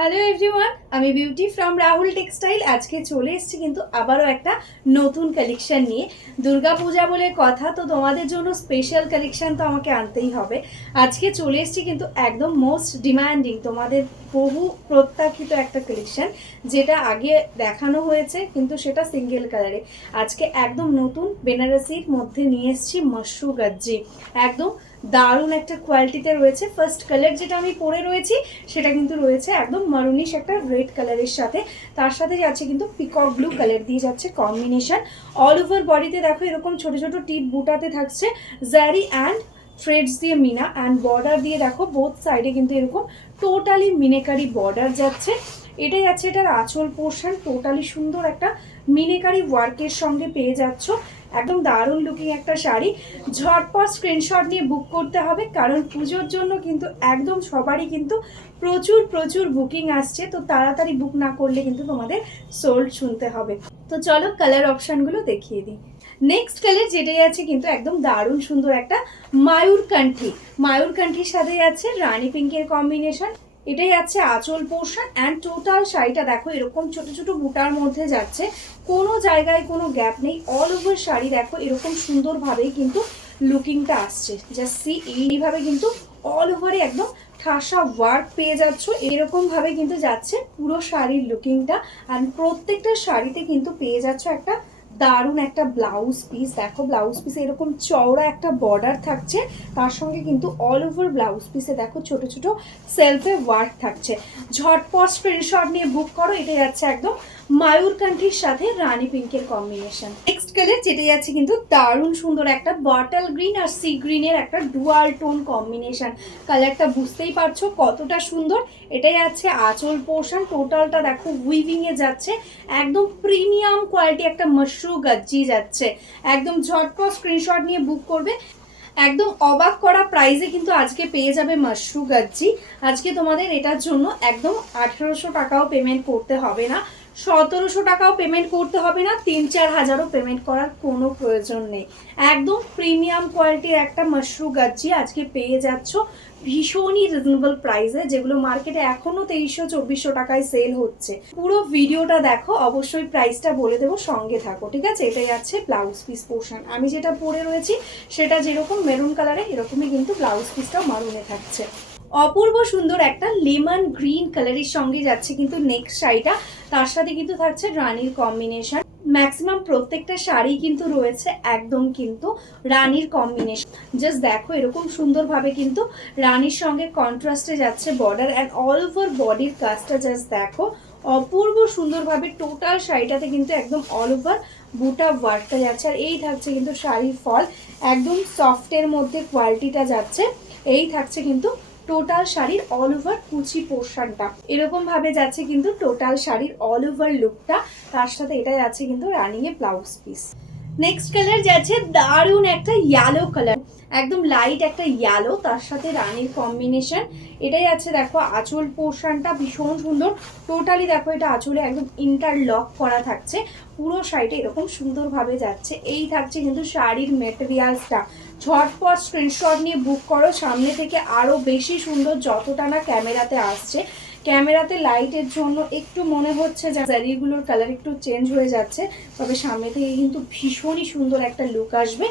Hello everyone, আমি beauty from Rahul textile. আজকে চলে এসেছি কিন্তু আবারও একটা নতুন কালেকশন নিয়ে। দুর্গাপূজা বলে কথা, তো তোমাদের জন্য স্পেশাল কালেকশন তো আমাকে আনতেই হবে। আজকে চলে এসেছি কিন্তু একদম মোস্ট ডিমান্ডিং, তোমাদের বহু প্রত্যাখ্যিত একটা কালেকশন, যেটা আগে দেখানো হয়েছে কিন্তু সেটা সিঙ্গেল কালারে। আজকে একদম নতুন বেনারসির মধ্যে নিয়ে এসেছি মশরু গজ্জি। একদম দারুণ একটা কোয়ালিটিতে রয়েছে। ফার্স্ট কালার যেটা আমি পরে রয়েছি সেটা কিন্তু রয়েছে একদম মারুনিশ একটা রেড কালারের সাথে, তার সাথে যাচ্ছে কিন্তু পিকক ব্লু কালার দিয়ে যাচ্ছে কম্বিনেশন। অল ওভার বডিতে দেখো এরকম ছোট ছোট টিপ বুটাতে থাকছে জারি অ্যান্ড থ্রেডস দিয়ে মিনা, অ্যান্ড বর্ডার দিয়ে দেখো বোথ সাইডে কিন্তু এরকম টোটালি মিনেকারি বর্ডার যাচ্ছে। এটাই যাচ্ছে এটার আঁচল পোর্শন, টোটালি সুন্দর একটা মিনেকারি ওয়ার্কের সঙ্গে পেয়ে যাচ্ছ। একদম দারুণ লুকিং একটা শাড়ি। ঝটপট স্ক্রিনশট নিয়ে বুক করতে হবে, কারণ পুজোর জন্য কিন্তু একদম সবারই কিন্তু প্রচুর প্রচুর বুকিং আসছে, তো তাড়াতাড়ি বুক না করলে কিন্তু তোমাদের সোল্ড শুনতে হবে। তো চলো কালার অপশানগুলো দেখিয়ে দিই। নেক্সট কালার যেটাই আছে কিন্তু একদম দারুণ সুন্দর একটা মায়ূরকান্ঠির সাথে যাচ্ছে রানী পিঙ্কের কম্বিনেশন। এটাই যাচ্ছে আঁচল পোর্শন, অ্যান্ড টোটাল শাড়িটা দেখো এরকম ছোট ছোট বুটার মধ্যে যাচ্ছে, কোনো জায়গায় কোনো গ্যাপ নেই। অল ওভার শাড়ি দেখো এরকম সুন্দরভাবেই কিন্তু লুকিংটা আসছে। জাস্ট সি, এইভাবে কিন্তু অল ওভারে একদম ঠাসা ওয়ার্ক পেয়ে যাচ্ছ। এরকম ভাবে কিন্তু যাচ্ছে পুরো শাড়ির লুকিংটা। আর প্রত্যেকটা শাড়িতে কিন্তু পেয়ে যাচ্ছ একটা দারুণ একটা ব্লাউজ পিস। দেখো ব্লাউজ পিসে এরকম চওড়া একটা বর্ডার থাকছে, তার সঙ্গে কিন্তু অল ওভার ব্লাউজ পিসে দেখো ছোট ছোট সেলফে ওয়ার্ক থাকছে। ঝটপট স্ক্রিনশট নিয়ে বুক করো। এটা যাচ্ছে একদম মায়ূরকান্ঠির সাথে রানী পিঙ্কের কম্বিনেশন। নেক্সট কালার যেটা যাচ্ছে কিন্তু দারুণ সুন্দর একটা বটল গ্রিন আর সি গ্রিনের একটা ডুয়াল টোন কম্বিনেশন। কালারটা বুঝতেই পারছো কতটা সুন্দর। এটাই যাচ্ছে আঁচল পোর্শন, টোটালটা দেখো উইভিং এ যাচ্ছে, একদম প্রিমিয়াম কোয়ালিটি একটা মশরু গজ্জি যাচ্ছে। একদম ঝটপট স্ক্রিনশট নিয়ে বুক করবে। একদম অবাক করা প্রাইসে কিন্তু আজকে পেয়ে যাবে মশরু গজ্জি। আজকে তোমাদের এটার জন্য একদম 1800 টাকাও পেমেন্ট করতে হবে না, 1700 টাকাও পেমেন্ট করতে হবে না, 3-4 হাজারও পেমেন্ট করার কোনো প্রয়োজন নেই। একদম প্রিমিয়াম কোয়ালিটির একটা মশরু গজ্জি আজকে পেয়ে যাচ্ছ ভীষণই রিজনেবল প্রাইসে, যেগুলো মার্কেটে এখনো 2300-2400 টাকায় সেল হচ্ছে। পুরো ভিডিওটা দেখো, অবশ্যই প্রাইসটা বলে দেবো, সঙ্গে থাকো, ঠিক আছে। এটাই আছে ব্লাউজ পিস পোর্শন। আমি যেটা পরে রয়েছি সেটা যেরকম মেরুন কালারে, এরকমই কিন্তু ব্লাউজ পিসটাও মারুনে থাকছে। অপূর্ব সুন্দর একটা লেমন গ্রিন কালারের সঙ্গে যাচ্ছে কিন্তু নেক্সট শাড়িটা, তার সাথে কিন্তু থাকছে রানীর কম্বিনেশন। ম্যাক্সিমাম প্রত্যেকটা শাড়ি কিন্তু রয়েছে একদম কিন্তু রানীর কম্বিনেশন। জাস্ট দেখো এরকম সুন্দরভাবে কিন্তু রানীর সঙ্গে কন্ট্রাস্টে যাচ্ছে বর্ডার, অ্যান্ড অল ওভার বডির কাজটা জাস্ট দেখো অপূর্ব সুন্দরভাবে। টোটাল শাড়িটাতে কিন্তু একদম অল ওভার বুটা ওয়ার্কটা যাচ্ছে, আর এই থাকছে কিন্তু শাড়ির ফল, একদম সফটের মধ্যে কোয়ালিটিটা যাচ্ছে। এই থাকছে কিন্তু টোটাল শাড়ির অল ওভার কুচি পোর্শনটা, এরকম ভাবে যাচ্ছে কিন্তু টোটাল শাড়ির অল ওভার লুকটা। তার সাথে এটা যাচ্ছে কিন্তু রানিং এ ব্লাউজ পিস। নেক্সট কালার যাচ্ছে দারুণ একটা ইয়েলো কালার, একদম লাইট একটা ইয়েলো, তার সাথে রানীর কম্বিনেশন। এটাই আছে দেখো আঁচল পোর্শনটা ভীষণ সুন্দর। টোটালি দেখো এটা আঁচলে একদম ইন্টারলক করা থাকছে, পুরো শাড়িটা এরকম সুন্দরভাবে যাচ্ছে। এই থাকছে কিন্তু শাড়ির মেটেরিয়ালসটা। ঝটপট স্ক্রিনশট নিয়ে বুক করো, সামনে থেকে আরও বেশি সুন্দর যতটা না ক্যামেরাতে আসছে। ক্যামেরাতে লাইটের জন্য একটু মনে হচ্ছে যে জারিগুলোর কালার একটু চেঞ্জ হয়ে যাচ্ছে, তবে সামনে থেকে কিন্তু ভীষণই সুন্দর একটা লুক আসবে।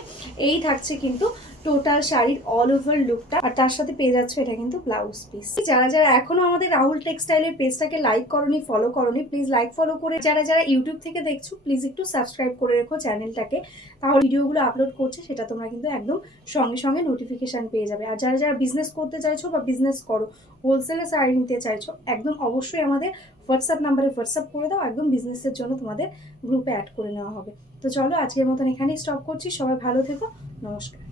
এই থাকছে কিন্তু টোটাল শাড়ির অল ওভার লুকটা, আর তার সাথে পেয়ে যাচ্ছে এটা কিন্তু ব্লাউজ পিস। যারা যারা এখনো আমাদের রাহুল টেক্সটাইলের পেজটাকে লাইক করনি, ফলো করনি, প্লিজ লাইক ফলো করে, যারা যারা ইউটিউব থেকে দেখছো প্লিজ একটু সাবস্ক্রাইব করে রেখো চ্যানেলটাকে, তাহলে ভিডিওগুলো আপলোড করছে সেটা তোমরা কিন্তু একদম সঙ্গে সঙ্গে নোটিফিকেশান পেয়ে যাবে। আর যারা যারা বিজনেস করতে চাইছো বা বিজনেস করো, হোলসেলে শাড়ি নিতে চাইছো, একদম অবশ্যই আমাদের হোয়াটসঅ্যাপ নাম্বারে হোয়াটসঅ্যাপ করে দাও, একদম বিজনেসের জন্য তোমাদের গ্রুপে অ্যাড করে নেওয়া হবে। তো চলো আজকের মতন এখানেই স্টপ করছি। সবাই ভালো থেকো, নমস্কার।